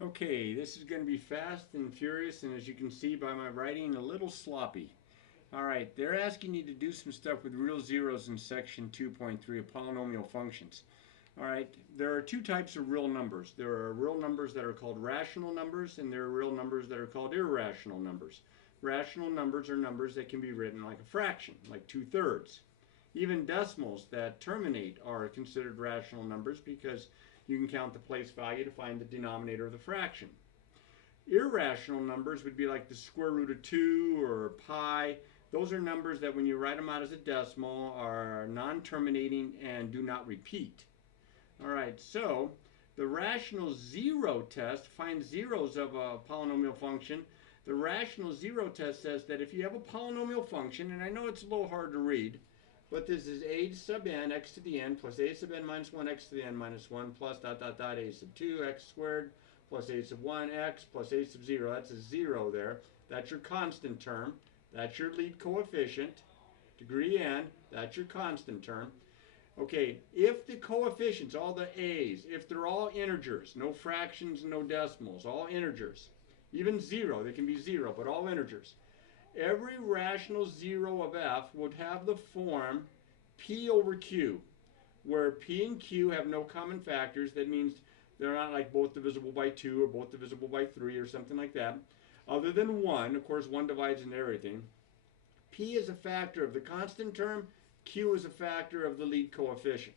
Okay, this is going to be fast and furious, and as you can see by my writing, a little sloppy. All right, they're asking you to do some stuff with real zeros in section 2.3 of polynomial functions. All right, there are two types of real numbers. There are real numbers that are called rational numbers, and there are real numbers that are called irrational numbers. Rational numbers are numbers that can be written like a fraction, like 2/3. Even decimals that terminate are considered rational numbers because you can count the place value to find the denominator of the fraction. Irrational numbers would be like the square root of 2 or pi. Those are numbers that when you write them out as a decimal are non-terminating and do not repeat. All right, so the rational zero test finds zeros of a polynomial function. The rational zero test says that if you have a polynomial function, and I know it's a little hard to read, but this is a sub n x to the n plus a sub n minus 1 x to the n minus 1 plus dot dot dot a sub 2 x squared plus a sub 1 x plus a sub 0. That's a 0 there. That's your constant term. That's your lead coefficient. Degree n, that's your constant term. Okay, if the coefficients, all the a's, if they're all integers, no fractions, no decimals, all integers, even 0, they can be 0, but all integers, every rational zero of f would have the form p over q, where p and q have no common factors. That means they're not like both divisible by 2 or both divisible by 3 or something like that. Other than 1, of course 1 divides into everything. P is a factor of the constant term, q is a factor of the lead coefficient.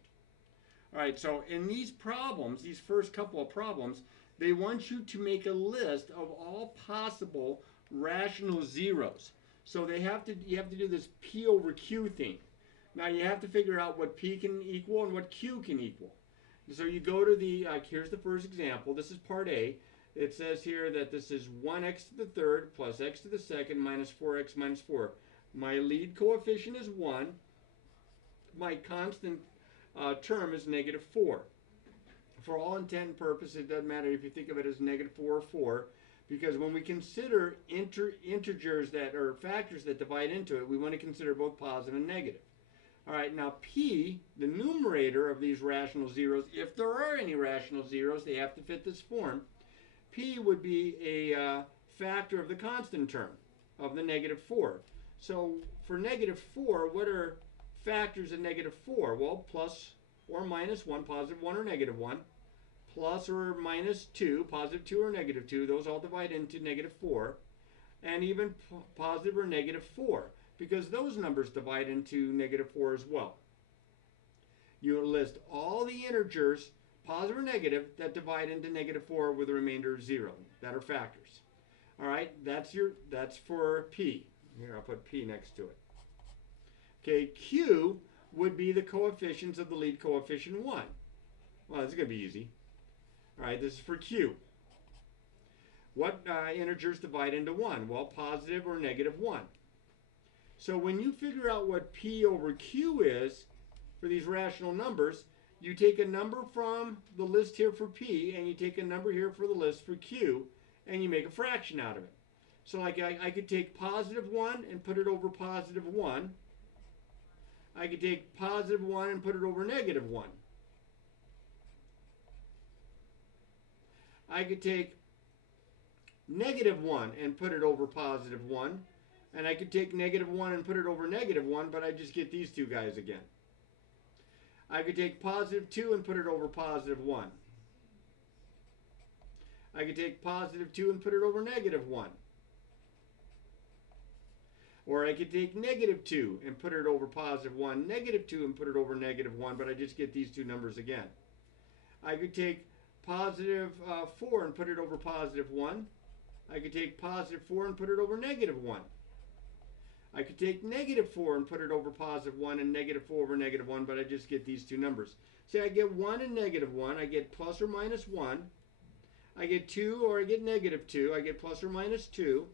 All right, so in these problems, these first couple of problems, they want you to make a list of all possible rational zeros. So you have to do this p over q thing. Now you have to figure out what p can equal and what q can equal. So you go to the, here's the first example. This is part A. It says here that this is 1x to the third plus x to the second minus 4x minus 4. My lead coefficient is 1. My constant term is negative 4. For all intent and purpose, it doesn't matter if you think of it as negative 4 or 4, because when we consider integers that are factors that divide into it, we want to consider both positive and negative. All right, now p, the numerator of these rational zeros, if there are any rational zeros, they have to fit this form. P would be a factor of the constant term of the negative 4. So for negative 4, what are factors of negative 4? Well, plus or minus 1, positive 1 or negative 1, plus or minus 2, positive 2 or negative 2, those all divide into negative 4, and even positive or negative 4, because those numbers divide into negative 4 as well. You list all the integers, positive or negative, that divide into negative 4 with a remainder of 0, that are factors. All right, that's for P. Here, I'll put P next to it. Okay, Q would be the coefficients of the lead coefficient 1. Well, this is going to be easy. All right, this is for Q. What integers divide into 1? Well, positive or negative 1. So when you figure out what P over Q is for these rational numbers, you take a number from the list here for P, and you take a number here for the list for Q, and you make a fraction out of it. So like I could take positive 1 and put it over positive 1. I could take positive 1 and put it over negative 1. I could take negative 1 and put it over positive 1. And I could take negative 1 and put it over negative 1, but I just get these two guys again. I could take positive 2 and put it over positive 1. I could take positive 2 and put it over negative 1. Or I could take negative 2 and put it over positive 1, negative 2 and put it over negative 1, but I just get these two numbers again. I could take positive 4 and put it over positive 1. I could take positive 4 and put it over negative 1. I could take negative 4 and put it over positive 1 and negative 4 over negative 1, but I just get these two numbers. See, I get 1 and negative 1. I get plus or minus 1. I get 2 or I get negative 2. I get plus or minus 2.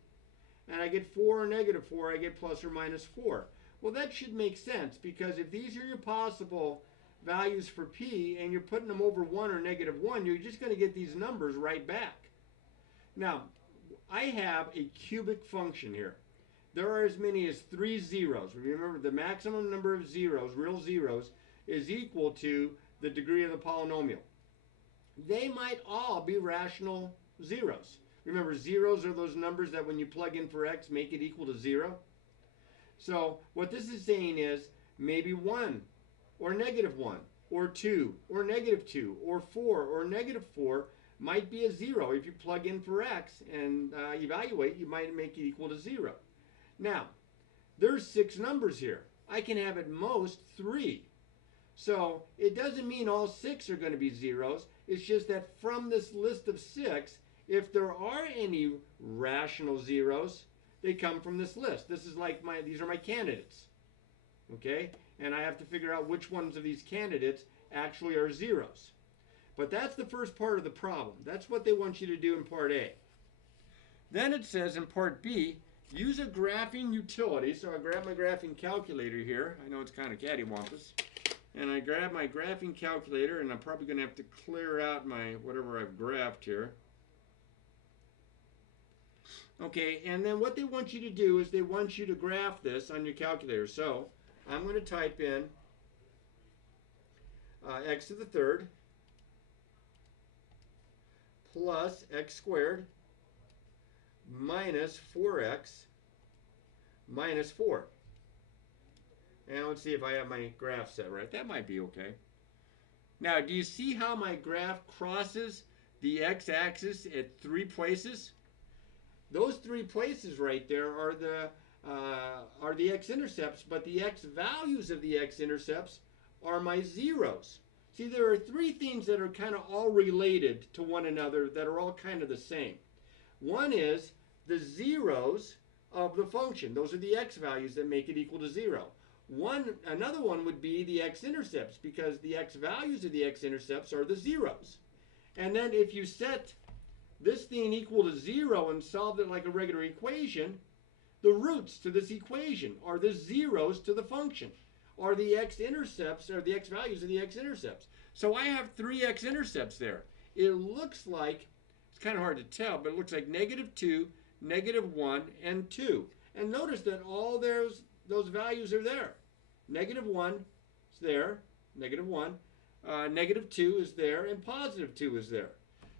And I get 4 or negative 4. I get plus or minus 4. Well, that should make sense, because if these are your possible values for P and you're putting them over 1 or negative 1, you're just going to get these numbers right back. Now, I have a cubic function here. There are as many as 3 zeros. Remember, the maximum number of zeros, real zeros, is equal to the degree of the polynomial. They might all be rational zeros. Remember, zeros are those numbers that when you plug in for x, make it equal to 0. So what this is saying is maybe 1 or -1 or 2 or -2 or 4 or -4 might be a 0. If you plug in for x and evaluate, you might make it equal to 0. Now, there's 6 numbers here. I can have at most 3. So it doesn't mean all 6 are going to be zeros. It's just that from this list of 6, if there are any rational zeros, they come from this list. This is like these are my candidates. Okay? And I have to figure out which ones of these candidates actually are zeros. But that's the first part of the problem. That's what they want you to do in part A. Then it says in part B, use a graphing utility. So I grab my graphing calculator here. I know it's kind of cattywampus. And I grab my graphing calculator, and I'm probably going to have to clear out my whatever I've graphed here. Okay, and then what they want you to do is they want you to graph this on your calculator. So I'm going to type in x to the third plus x squared minus 4x minus 4. And let's see if I have my graph set right. That might be okay. Now, do you see how my graph crosses the x-axis at 3 places? Those 3 places right there are the x-intercepts, but the x-values of the x-intercepts are my zeros. See, there are 3 things that are kind of all related to one another that are all kind of the same. One is the zeros of the function. Those are the x-values that make it equal to 0. Another one would be the x-intercepts, because the x-values of the x-intercepts are the zeros. And then if you set this thing equal to 0 and solve it like a regular equation, the roots to this equation are the zeros to the function, are the x-intercepts, or the x-values of the x-intercepts. So I have 3 x-intercepts there. It looks like, it's kind of hard to tell, but it looks like -2, -1, and 2. And notice that all those values are there. -1 is there, -1, -2 is there, and +2 is there.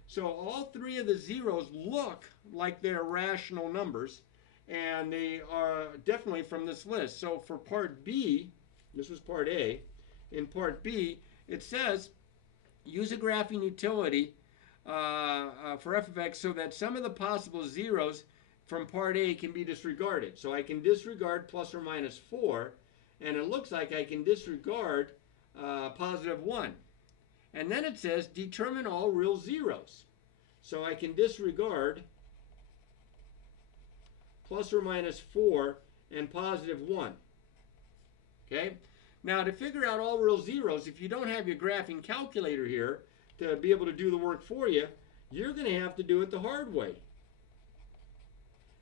So all 3 of the zeros look like they're rational numbers, and they are definitely from this list. So for part B, this was part A, in part B, it says, use a graphing utility for f of x so that some of the possible zeros from part A can be disregarded. So I can disregard plus or minus 4, and it looks like I can disregard +1. And then it says determine all real zeros. So I can disregard plus or minus 4 and +1. Okay? Now to figure out all real zeros, if you don't have your graphing calculator here to be able to do the work for you, you're going to have to do it the hard way.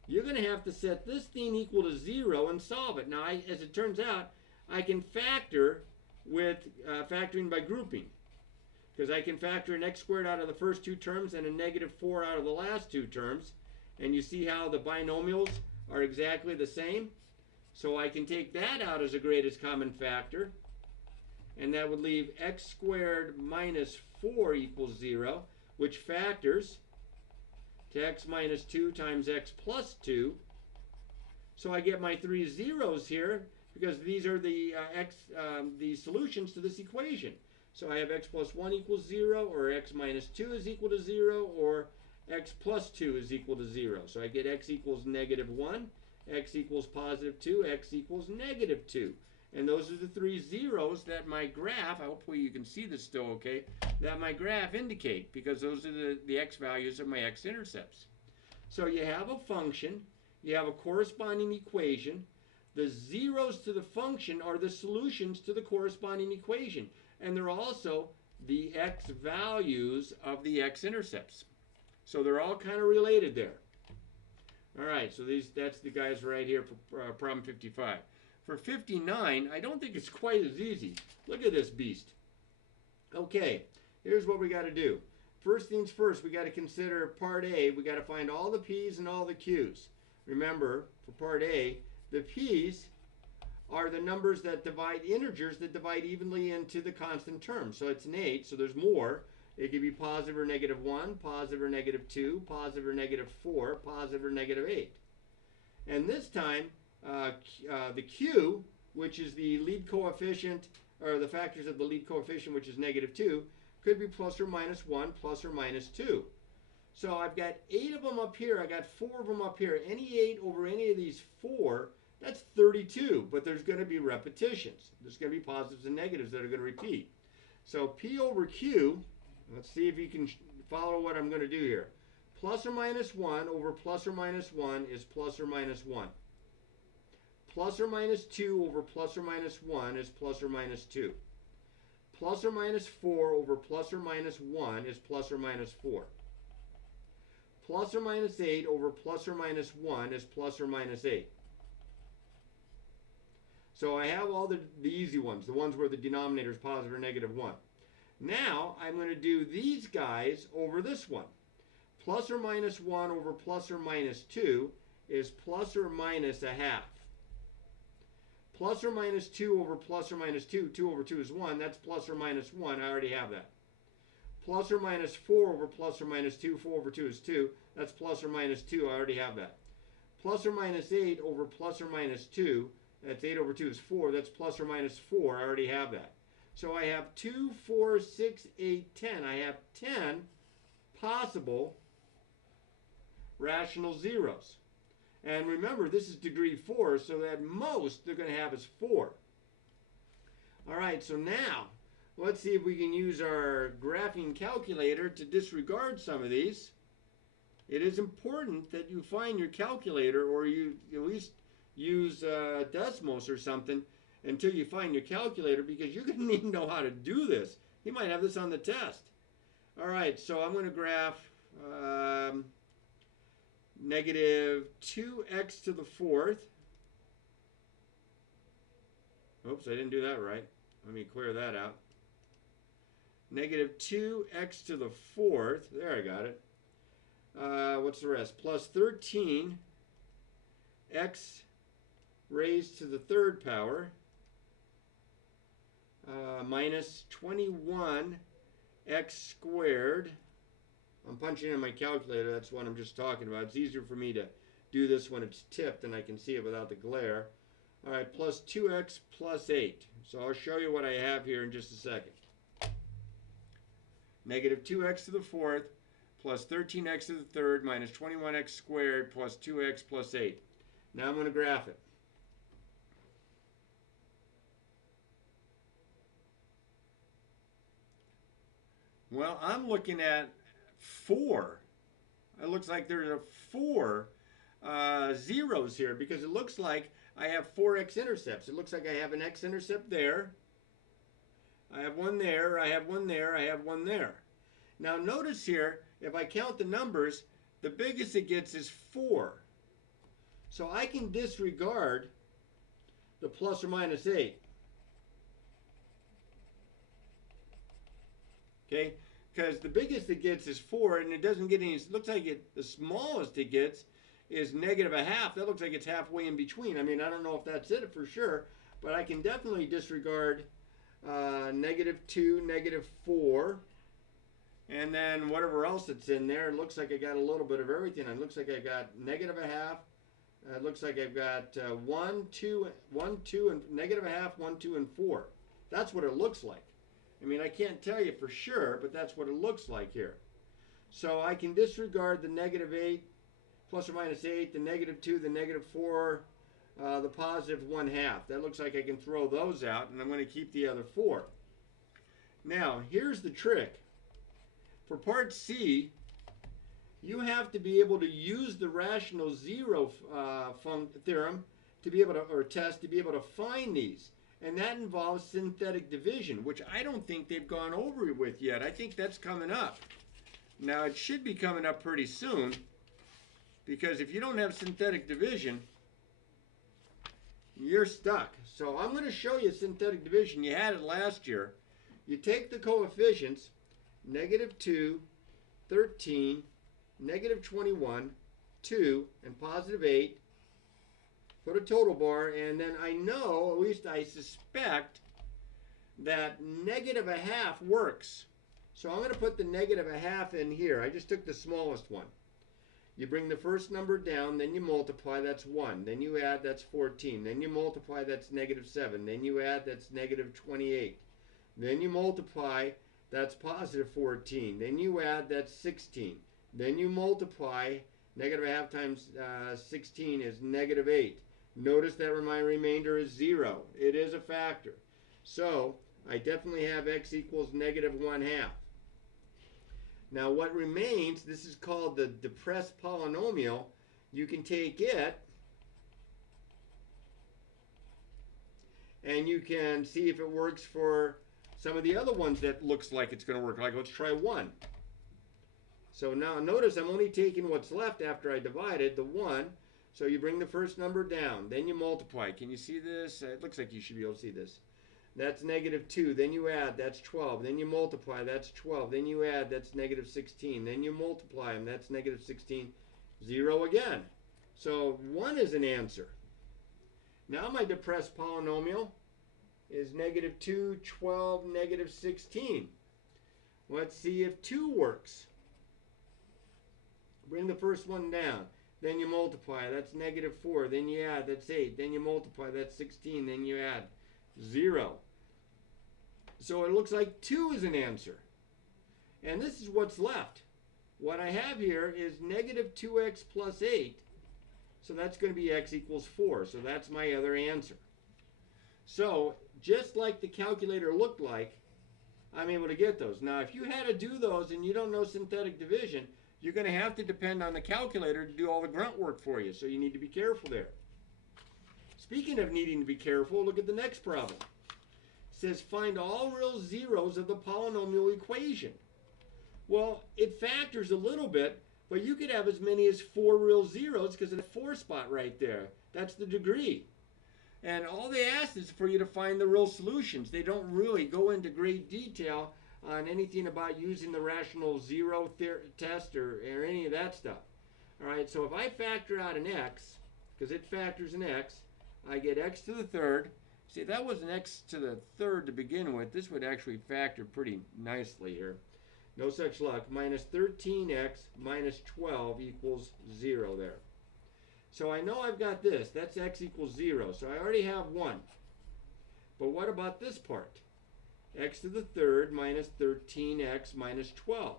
You're going to have to set this thing equal to 0 and solve it. Now, as it turns out, I can factor with factoring by grouping, because I can factor an x squared out of the first 2 terms and a -4 out of the last 2 terms. And you see how the binomials are exactly the same? So I can take that out as a greatest common factor, and that would leave x squared minus 4 equals 0, which factors to x minus 2 times x plus 2. So I get my 3 zeros here, because these are the the solutions to this equation. So I have x plus 1 equals 0, or x minus 2 is equal to 0, or x plus 2 is equal to 0. So I get x equals -1, x equals +2, x equals -2. And those are the 3 zeros that my graph, hopefully you can see this still okay, that my graph indicate, because those are the x values of my x-intercepts. So you have a function, you have a corresponding equation. The zeros to the function are the solutions to the corresponding equation. And they're also the x values of the x-intercepts. So they're all kind of related there. All right, so that's the guys right here for problem 55. For 59, I don't think it's quite as easy. Look at this beast. Okay, here's what we got to do. First things first, we got to consider part A. We got to find all the p's and all the q's. Remember, for part A, the p's are the numbers that divide integers that divide evenly into the constant terms. So it's an 8, so there's more. It could be positive or negative 1, positive or negative 2, positive or negative 4, positive or negative 8. And this time, the Q, which is the lead coefficient, or the factors of the lead coefficient, which is negative 2, could be plus or minus 1, plus or minus 2. So I've got 8 of them up here. I got 4 of them up here. Any 8 over any of these 4, that's 32. But there's going to be repetitions. There's going to be positives and negatives that are going to repeat. So P over Q, let's see if you can follow what I'm going to do here. Plus or minus 1 over plus or minus 1 is plus or minus 1. Plus or minus 2 over plus or minus 1 is plus or minus 2. Plus or minus 4 over plus or minus 1 is plus or minus 4. Plus or minus 8 over plus or minus 1 is plus or minus 8. So I have all the easy ones, the ones where the denominator is positive or negative 1. Now I'm going to do these guys over this one. Plus or minus 1 over plus or minus 2 is plus or minus a half. Plus or minus 2 over plus or minus 2, 2 over 2 is 1, that's plus or minus 1, I already have that. Plus or minus 4 over plus or minus 2, 4 over 2 is 2. That's plus or minus 2. I already have that. Plus or minus 8 over plus or minus 2. That's 8 over 2 is 4. That's plus or minus 4. I already have that. So I have 2, 4, 6, 8, 10. I have 10 possible rational zeros. And remember, this is degree 4, so at most they're going to have is 4. All right, so now let's see if we can use our graphing calculator to disregard some of these. It is important that you find your calculator, or you at least use Desmos or something until you find your calculator, because you're going to need to know how to do this. You might have this on the test. All right, so I'm going to graph negative 2x to the 4th. Oops, I didn't do that right. Let me clear that out. Negative 2x to the 4th. There, I got it. What's the rest? Plus 13 x raised to the 3rd power minus 21 x squared. I'm punching in my calculator. That's what I'm just talking about. It's easier for me to do this when it's tipped and I can see it without the glare. All right, plus 2x plus 8. So I'll show you what I have here in just a second. Negative 2x to the 4th plus 13x to the 3rd minus 21x squared plus 2x plus 8. Now I'm going to graph it. Well, I'm looking at 4. It looks like there's a 4 zeros here, because it looks like I have 4 x-intercepts. It looks like I have an x-intercept there. I have one there, I have one there, I have one there. Now notice here, if I count the numbers, the biggest it gets is 4. So I can disregard the plus or minus 8. Okay? Because the biggest it gets is 4, and it doesn't get any, it looks like the smallest it gets is negative a half. That looks like it's halfway in between. I mean, I don't know if that's it for sure, but I can definitely disregard negative 2, negative 4, and then whatever else that's in there. It looks like I got a little bit of everything. It looks like I got negative a half. It looks like I've got 1, 2, and negative a half, 1, 2, and 4. That's what it looks like. I mean, I can't tell you for sure, but that's what it looks like here. So I can disregard the negative 8, plus or minus 8, the negative 2, the negative 4, the positive 1/2. That looks like I can throw those out, and I'm going to keep the other 4. Now, here's the trick. For part C, you have to be able to use the rational zero theorem to be able to, or test, to be able to find these. And that involves synthetic division, which I don't think they've gone over with yet. I think that's coming up. Now, it should be coming up pretty soon, because if you don't have synthetic division, you're stuck. So I'm going to show you synthetic division. You had it last year. You take the coefficients, negative 2, 13, negative 21, 2, and positive 8. Put a total bar, and then I know, at least I suspect, that negative a half works. So I'm going to put the negative a half in here. I just took the smallest one. You bring the first number down, then you multiply, that's 1. Then you add, that's 14. Then you multiply, that's negative 7. Then you add, that's negative 28. Then you multiply, that's positive 14. Then you add, that's 16. Then you multiply, negative a half times 16 is negative 8. Notice that my remainder is 0. It is a factor. So I definitely have x equals negative 1/2. Now what remains, this is called the depressed polynomial. You can take it and you can see if it works for some of the other ones that looks like it's going to work. Like let's try 1. So now notice I'm only taking what's left after I divided, the 1. So you bring the first number down, then you multiply. Can you see this? It looks like you should be able to see this. That's negative 2. Then you add, that's 12. Then you multiply, that's 12. Then you add, that's negative 16. Then you multiply them, that's negative 16. 0 again. So 1 is an answer. Now my depressed polynomial is negative 2, 12, negative 16. Let's see if 2 works. Bring the first one down. Then you multiply, that's negative 4. Then you add, that's 8. Then you multiply, that's 16. Then you add 0. So it looks like 2 is an answer. And this is what's left. What I have here is negative 2x plus 8. So that's going to be x equals 4. So that's my other answer. So just like the calculator looked like, I'm able to get those. Now if you had to do those and you don't know synthetic division, you're going to have to depend on the calculator to do all the grunt work for you. So you need to be careful there. Speaking of needing to be careful, look at the next problem. It says find all real zeros of the polynomial equation. Well, it factors a little bit, but you could have as many as 4 real zeros because of the 4 spot right there. That's the degree. And all they ask is for you to find the real solutions. They don't really go into great detail on anything about using the rational zero test or any of that stuff. All right, so if I factor out an x, because it factors an x, I get x to the third. See, that was an x to the third to begin with. This would actually factor pretty nicely here. No such luck. Minus 13x minus 12 equals 0 there. So I know I've got this. That's x equals 0. So I already have 1. But what about this part? X to the third minus 13x minus 12.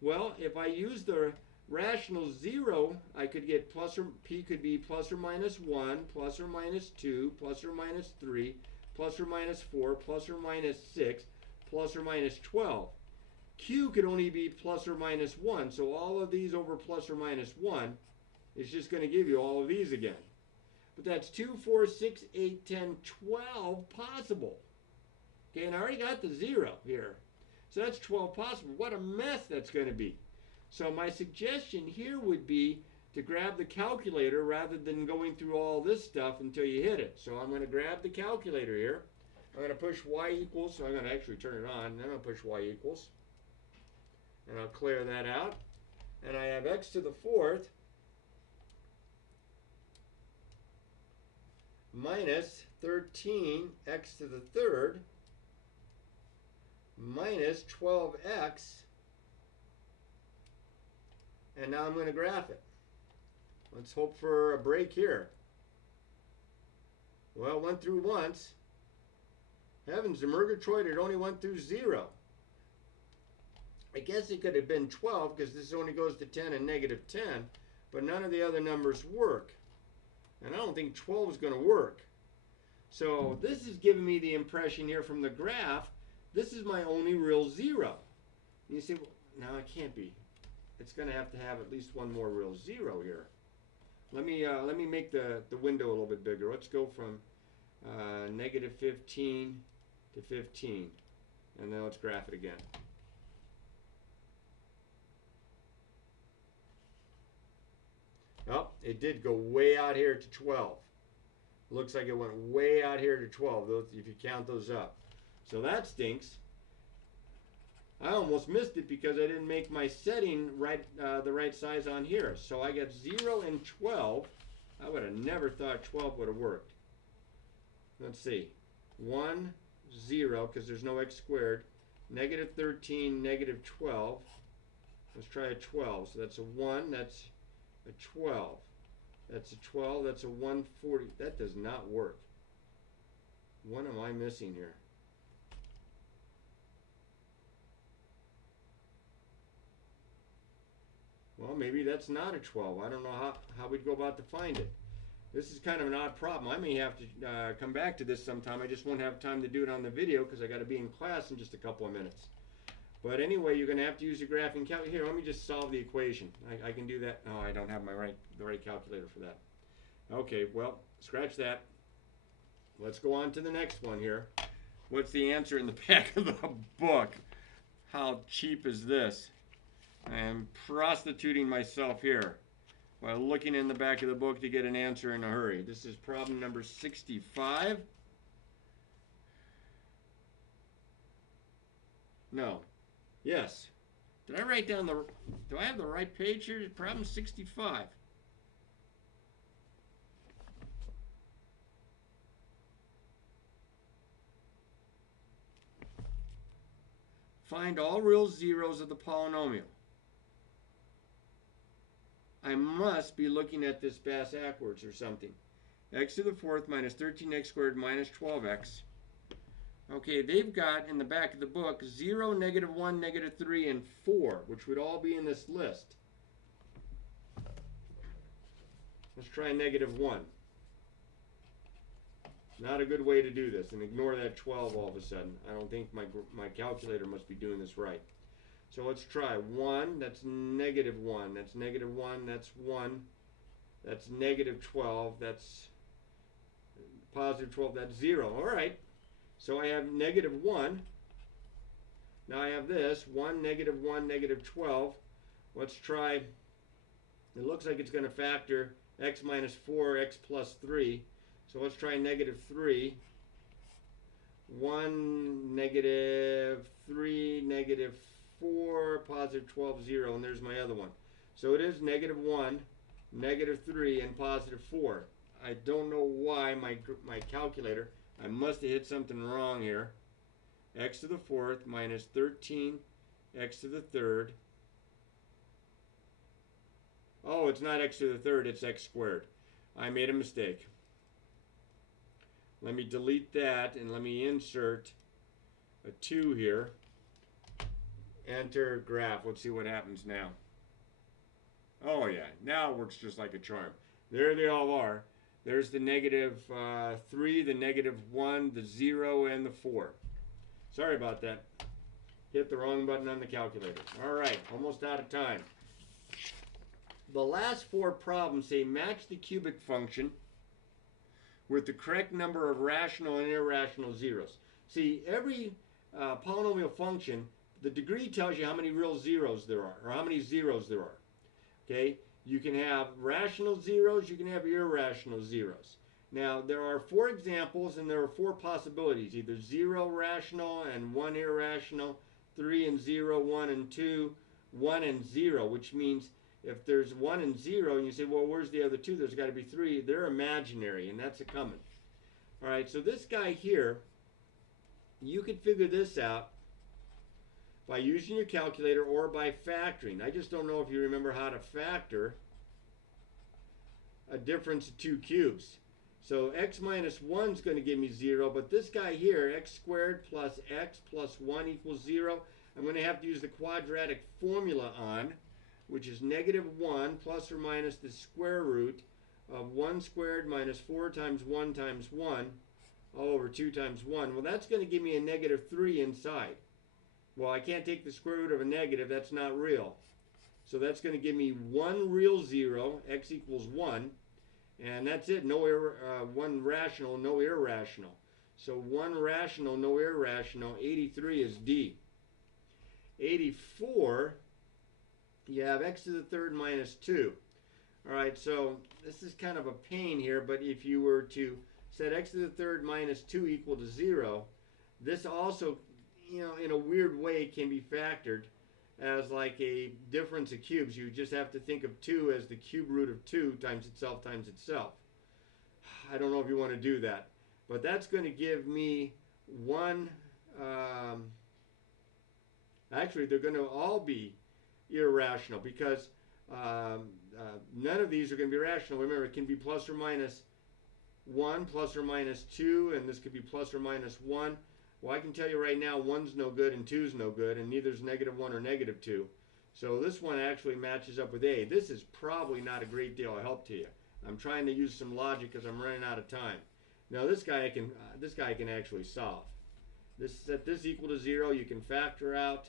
Well, if I use the rational 0, I could get p could be plus or minus 1, plus or minus 2, plus or minus 3, plus or minus 4, plus or minus 6, plus or minus 12. Q could only be plus or minus 1, so all of these over plus or minus 1 is just going to give you all of these again. But that's 2, 4, 6, 8, 10, 12 possible. Okay, and I already got the 0 here. So that's 12 possible. What a mess that's going to be. So my suggestion here would be to grab the calculator rather than going through all this stuff until you hit it. So I'm going to grab the calculator here. I'm going to push y equals, so I'm going to actually turn it on, and then I'm going to push y equals. And I'll clear that out. And I have x to the fourth minus 13x to the third minus 12x, and now I'm going to graph it. Let's hope for a break here. Well, it went through once. Heavens, the Murgatroyd, it only went through 0. I guess it could have been 12 because this only goes to 10 and negative 10, but none of the other numbers work. And I don't think 12 is going to work. So this is giving me the impression here from the graph, this is my only real 0. And you say, well, no, it can't be. It's going to have at least one more real 0 here. Let me make the window a little bit bigger. Let's go from negative 15 to 15. And then let's graph it again. Oh, it did go way out here to 12. Looks like it went way out here to 12, if you count those up. So that stinks. I almost missed it because I didn't make my setting right, the right size on here. So I got 0 and 12. I would have never thought 12 would have worked. Let's see. 1, 0, because there's no x squared. negative 13, negative 12. Let's try a 12. So that's a 1, that's a 12. That's a 12, that's a 140. That does not work. What am I missing here? Well, maybe that's not a 12. I don't know how we'd go about to find it. This is kind of an odd problem. I may have to come back to this sometime. I just won't have time to do it on the video because I got to be in class in just a couple of minutes. But anyway, you're going to have to use your graphing calculator. Here, let me just solve the equation. I can do that. No, I don't have the right calculator for that. Okay, well, scratch that. Let's go on to the next one here. What's the answer in the back of the book? How cheap is this? I am prostituting myself here by looking in the back of the book to get an answer in a hurry. This is problem number 65. No. Yes. Did I write down the... Do I have the right page here? Problem 65. Find all real zeros of the polynomial. I must be looking at this backwards or something. X to the fourth minus 13x squared minus 12x. Okay, they've got in the back of the book 0, negative 1, negative 3, and 4, which would all be in this list. Let's try negative 1. Not a good way to do this, and ignore that 12 all of a sudden. I don't think my calculator must be doing this right. So let's try 1, that's negative 1, that's negative 1, that's 1, that's negative 12, that's positive 12, that's 0. All right, so I have negative 1. Now I have this, 1, negative 12. Let's try, it looks like it's going to factor x minus 4, x plus 3. So let's try negative 3. 1, negative 3, negative 4, positive 12, 0, and there's my other one. So it is negative 1, negative 3, and positive 4. I don't know why my calculator, I must have hit something wrong here. X to the fourth minus 13, x to the third. Oh, it's not x to the third, it's x squared. I made a mistake. Let me delete that and let me insert a 2 here. Enter graph. Let's see what happens now. Oh yeah, now it works just like a charm. There they all are. There's the negative 3, the negative 1, the 0, and the 4. Sorry about that. Hit the wrong button on the calculator. All right, almost out of time. The last 4 problems say match the cubic function with the correct number of rational and irrational zeros. See, every polynomial function, the degree tells you how many real zeros there are, or how many zeros there are. Okay? You can have rational zeros, you can have irrational zeros. Now, there are 4 examples and there are 4 possibilities, either 0 rational and 1 irrational, 3 and 0, 1 and 2, 1 and 0, which means if there's 1 and 0 and you say, well, where's the other 2? There's got to be 3. They're imaginary, and that's a coming. All right, so this guy here, you could figure this out by using your calculator or by factoring. I just don't know if you remember how to factor a difference of 2 cubes. So x minus 1 is going to give me 0, but this guy here, x squared plus x plus 1 equals 0, I'm going to have to use the quadratic formula on, which is negative 1 plus or minus the square root of 1 squared minus 4 times 1 times 1 all over 2 times 1. Well, that's going to give me a negative 3 inside. Well, I can't take the square root of a negative. That's not real. So that's going to give me 1 real 0, x equals 1. And that's it. No 1 rational, no irrational. So 1 rational, no irrational. 83 is D. 84, you have x to the third minus 2. All right, so this is kind of a pain here, but if you were to set x to the third minus 2 equal to 0, this also, you know, in a weird way can be factored as like a difference of cubes. You just have to think of 2 as the cube root of 2 times itself times itself. I don't know if you want to do that, but that's going to give me 1 Actually, they're going to all be irrational because none of these are going to be rational. Remember, it can be plus or minus 1, plus or minus 2, and this could be plus or minus 1. Well, I can tell you right now, 1's no good and 2's no good, and neither's -1 or -2. So this one actually matches up with A. This is probably not a great deal of help to you. I'm trying to use some logic because I'm running out of time. Now this guy I can actually solve. Set this equal to 0. You can factor out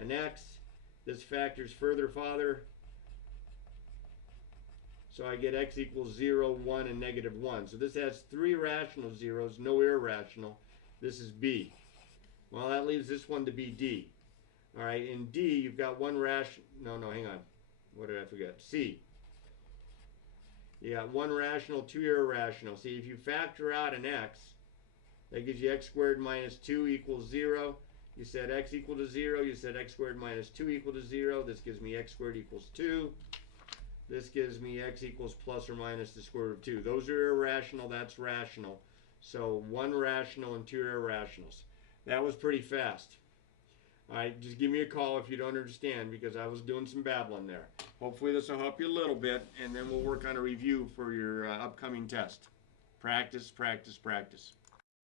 an x. This factors further farther. So I get x equals 0, 1, and -1. So this has 3 rational zeros, no irrational. This is B. Well, that leaves this one to be D. All right, in D, you've got one rational. No, hang on. What did I forget? C. You got one rational, 2 irrational. See, if you factor out an x, that gives you x squared minus 2 equals 0. You said x equal to 0. You said x squared minus 2 equal to 0. This gives me x squared equals 2. This gives me x equals plus or minus the square root of 2. Those are irrational. That's rational. So 1 rational and 2 irrationals. That was pretty fast. All right, just give me a call if you don't understand because I was doing some babbling there. Hopefully this will help you a little bit, and then we'll work on a review for your upcoming test. Practice, practice, practice.